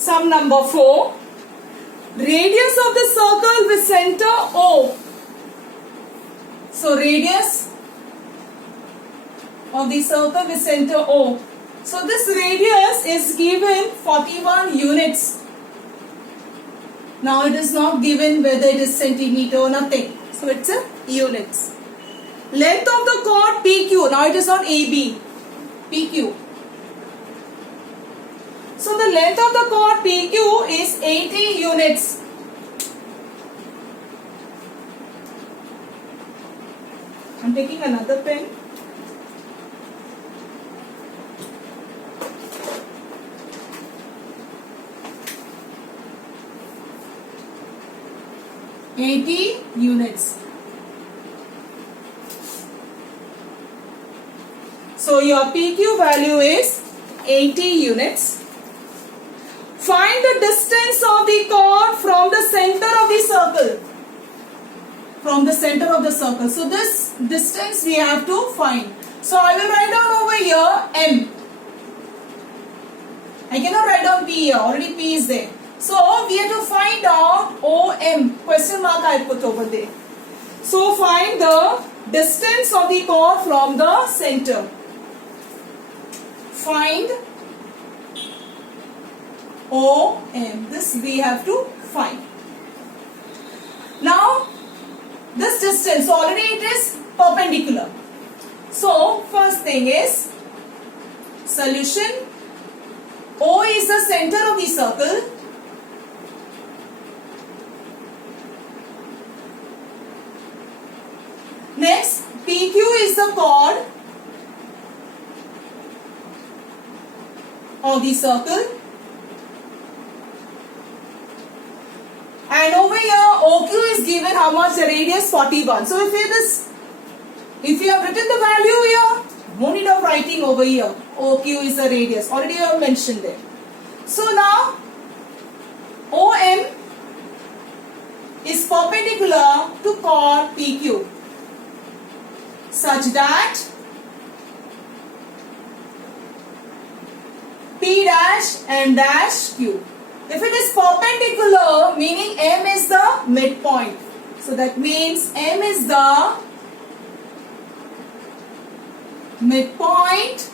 Sum number 4. Radius of the circle with center O. So radius of the circle with center O. So this radius is given 41 units. Now it is not given whether it is centimeter or nothing. So it's a units. Length of the chord PQ. Now it is not AB. PQ. So the length of the chord PQ is 80 units. I'm taking another pen. units. So your PQ value is 80 units. Find the distance of the chord from the center of the circle. From the center of the circle. So this distance we have to find. So I will write down over here M. I cannot write down P here. Already P is there. So we have to find out OM. Question mark I put over there. So find the distance of the chord from the center. Find OM. This we have to find. Now this distance already it is perpendicular. So first thing is solution. O is the center of the circle. Next, PQ is the chord of the circle. And over here, OQ is given how much? The radius 41. So if you have written the value here, no need of writing over here. OQ is the radius. Already I have mentioned there. So now, OM is perpendicular to chord PQ. Such that P dash and dash Q. If it is perpendicular, meaning M is the midpoint. So that means M is the midpoint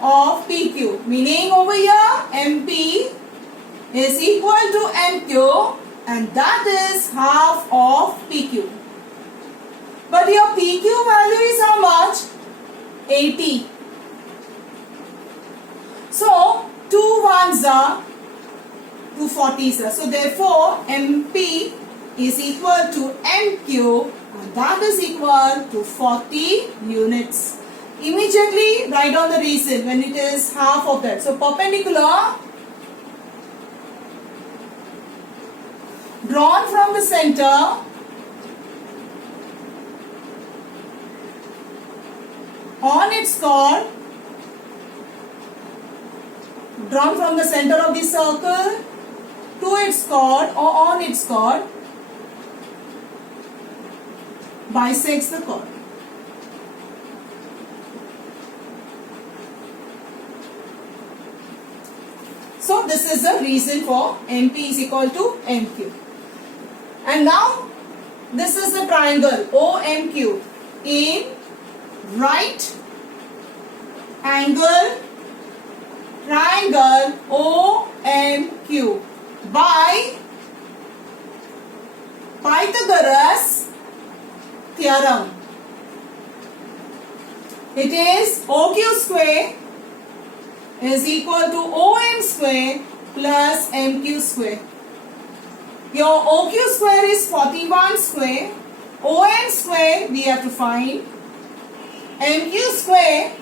of PQ. Meaning over here MP is equal to MQ and that is half of PQ. But your PQ value is how much? 80. So 2 ones are 2 40s are. So therefore MP is equal to MQ and that is equal to 40 units. Immediately write down the reason when it is half of that. So perpendicular drawn from the center on its chord, drawn from the center of the circle to its chord or on its chord, bisects the chord. So this is the reason for MP is equal to MQ. And now this is the triangle OMQ in right angle triangle OMQ by Pythagoras theorem. It is OQ square is equal to OM square plus MQ square. Your OQ square is 41 square. OM square we have to find. MQ square,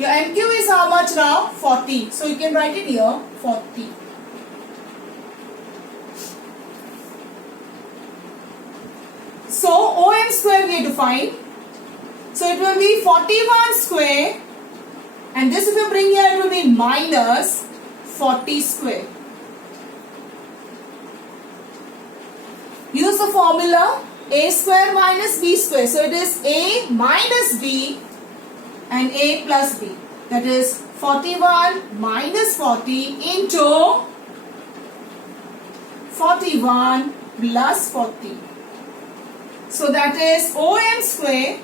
your MQ is how much now? 40. So you can write it here, 40. So OM square we have to find. So it will be 41 square and this if you bring here it will be minus 40 square. Use the formula A square minus B square. So it is A minus B and A plus B. That is 41 minus 40 into 41 plus 40. So that is OM square.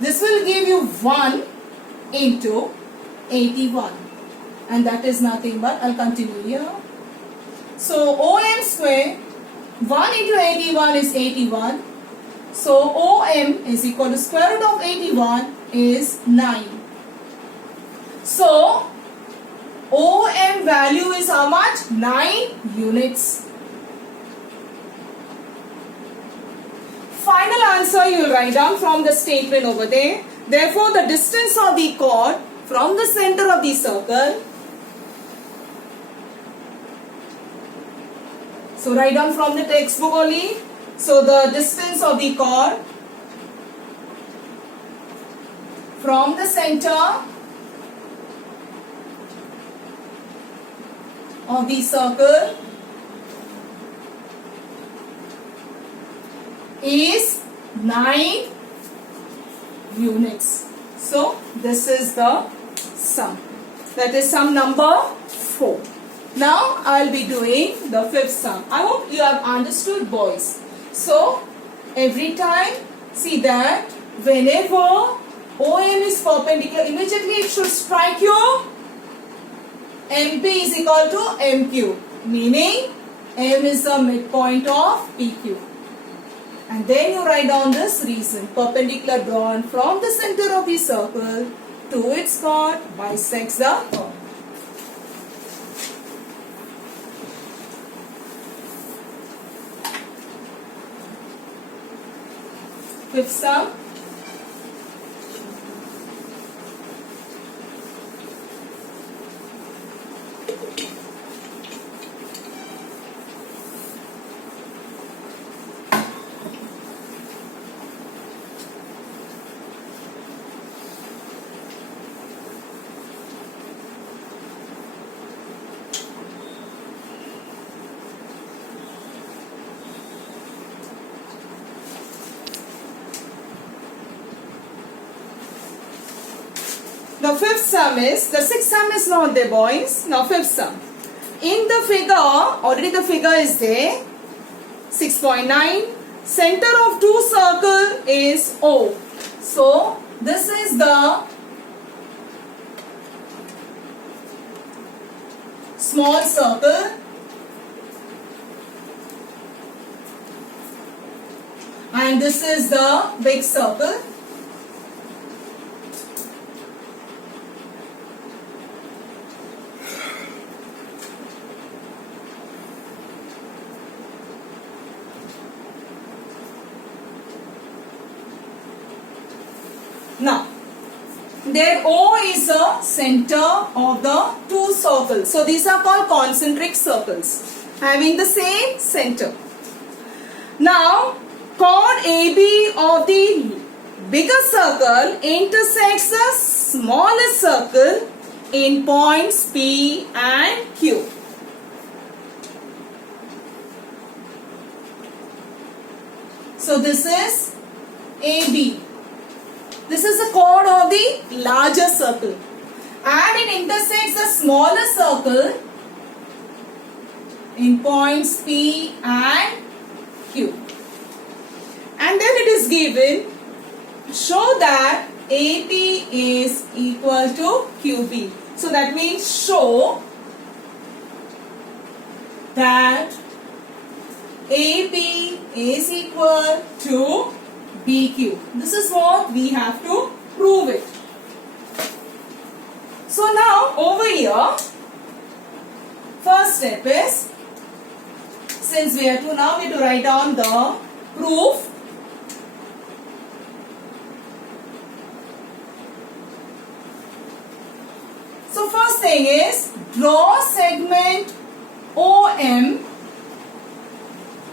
This will give you 1 into 81. And that is nothing but, I'll continue here. So OM square, 1 into 81 is 81. So OM is equal to square root of 81 is 9. So OM value is how much? 9 units. Final answer you will write down from the statement over there. Therefore, the distance of the chord from the center of the circle. So write down from the textbook only. So the distance of the chord from the center of the circle is 9 units. So this is the sum. That is sum number 4. Now I will be doing the fifth sum. I hope you have understood, boys. So every time, see that whenever OM is perpendicular, immediately it should strike you MP is equal to MQ, meaning M is the midpoint of PQ. And then you write down this reason. Perpendicular drawn from the center of the circle to its chord bisects the chord. Fifth sum. The fifth sum is, the sixth sum is not there, boys. Now fifth sum. In the figure, already the figure is there. 6.9. Center of two circle is O. So this is the small circle. And this is the big circle. Now, there O is a center of the two circles. So, these are called concentric circles having the same center. Now, chord AB of the bigger circle intersects the smallest circle in points P and Q. So, this is AB. This is the chord of the larger circle and it intersects the smaller circle in points P and Q. And then it is given, show that AP is equal to QB. So that means show that AP is equal to BQ. This is what we have to prove it. So now over here, first step is, since we have to now we have to write down the proof. So first thing is, draw segment OM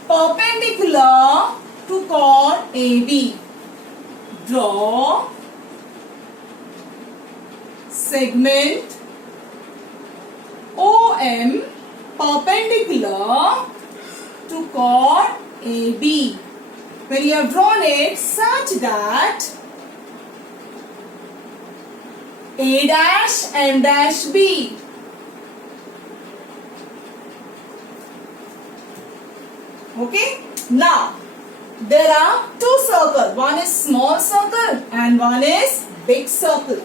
perpendicular to chord AB. Draw segment OM perpendicular to chord AB. When you have drawn it such that A dash M dash B. Okay. Now there are two circles. One is small circle and one is big circle.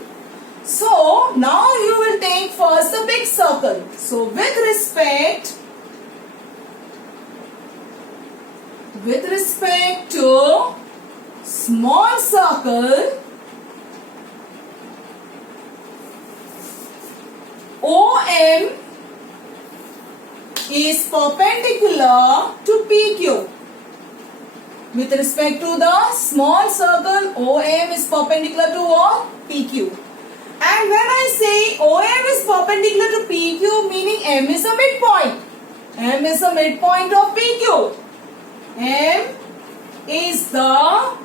So now you will take first the big circle. So with respect to small circle, OM is perpendicular to PQ. With respect to the small circle, OM is perpendicular to what? PQ. And when I say OM is perpendicular to PQ, meaning M is a midpoint. M is the midpoint of PQ. M is the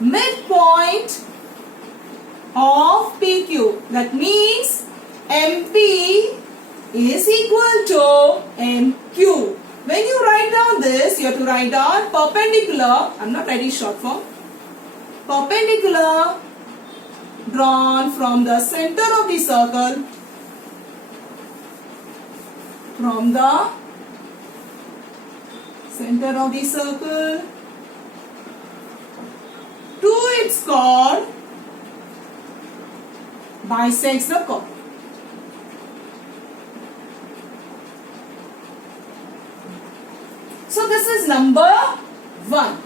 midpoint of PQ. That means MP is equal to MQ. When you write down this, you have to write down perpendicular. I am not writing short form. Perpendicular drawn from the center of the circle. From the center of the circle to its chord bisects the chord. So this is number 1.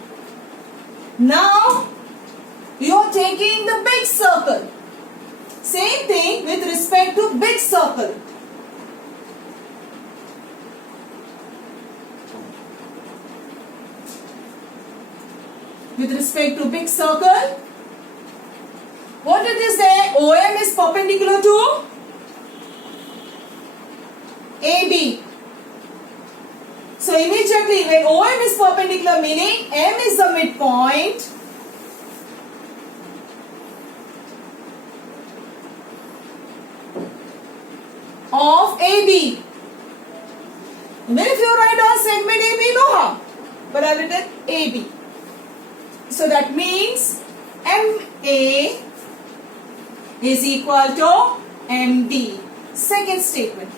Now you are taking the big circle. Same thing with respect to big circle. With respect to big circle, what it is there? OM is perpendicular to AB. So immediately when OM is perpendicular, meaning M is the midpoint, of AB. Even if you write down segment AB, no harm. But I have written AB. So that means MA is equal to MB. Second statement.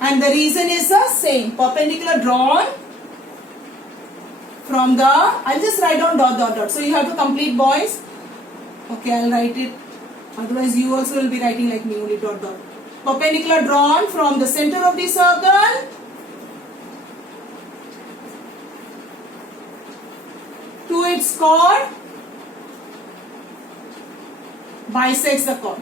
And the reason is the same. Perpendicular drawn from the, I'll just write down dot dot dot. So you have to complete, boys. Okay, I'll write it. Otherwise you also will be writing like me, only dot dot. Perpendicular drawn from the center of the circle to its chord bisects the chord.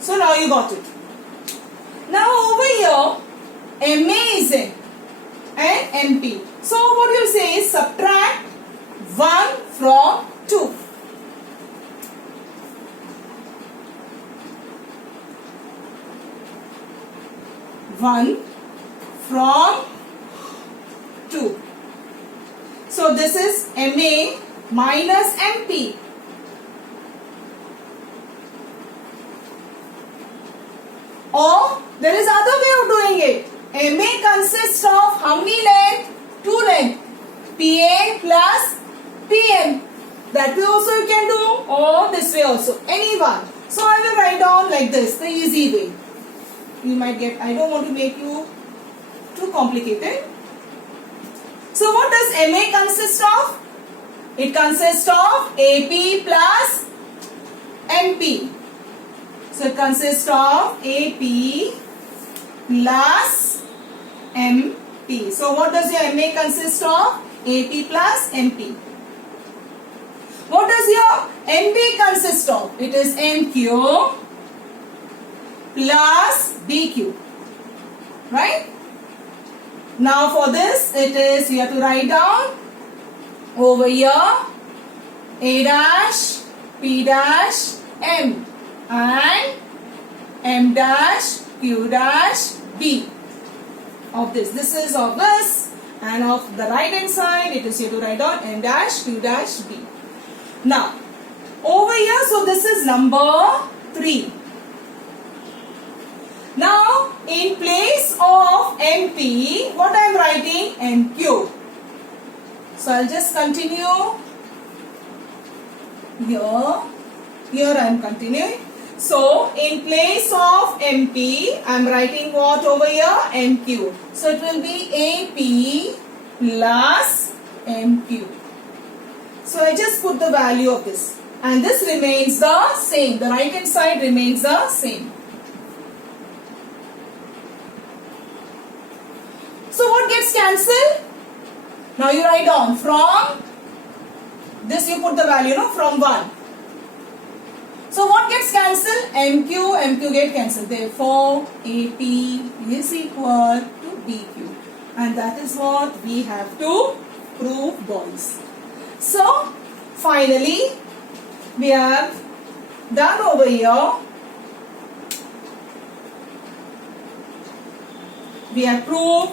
So now you got it. Now over here, MA is in and MP. So what you say is subtract 1 from 2. 1 from 2. So this is MA minus MP. Or there is other way of doing it. MA consists of how many length? 2 length. PA plus PM. That way also you can do, or this way also. Any one. So I will write down like this, the easy way. You might get, I don't want to make you too complicated. So what does MA consist of? It consists of AP plus MP. So it consists of AP plus MP. So what does your MA consist of? AP plus MP. What does your MB consist of? It is MQ plus BQ. Right? Now for this, it is, you have to write down over here A dash, P dash, M and M dash, Q dash, B of this. This is of this, and of the right hand side, it is, you have to write down M dash, Q dash, B. Now, over here, so this is number 3. Now, in place of MP, what I am writing? MQ. So, I'll just continue. Here I am continuing. So, in place of MP, I am writing what over here? MQ. So, it will be AP plus MQ. So, I just put the value of this. And this remains the same. The right hand side remains the same. So, what gets cancelled? Now, you write down from this you put the value, no, from 1. So what gets cancelled? MQ get cancelled. Therefore, AP is equal to PQ. And that is what we have to prove, boys. So, finally, we have done over here. We have proved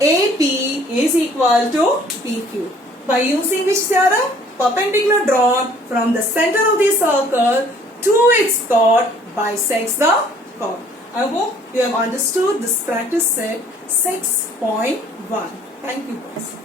AP is equal to PQ. By using which theorem? Perpendicular drawn from the center of the circle to its chord bisects the chord. I hope you have understood this practice set 6.1. Thank you, guys.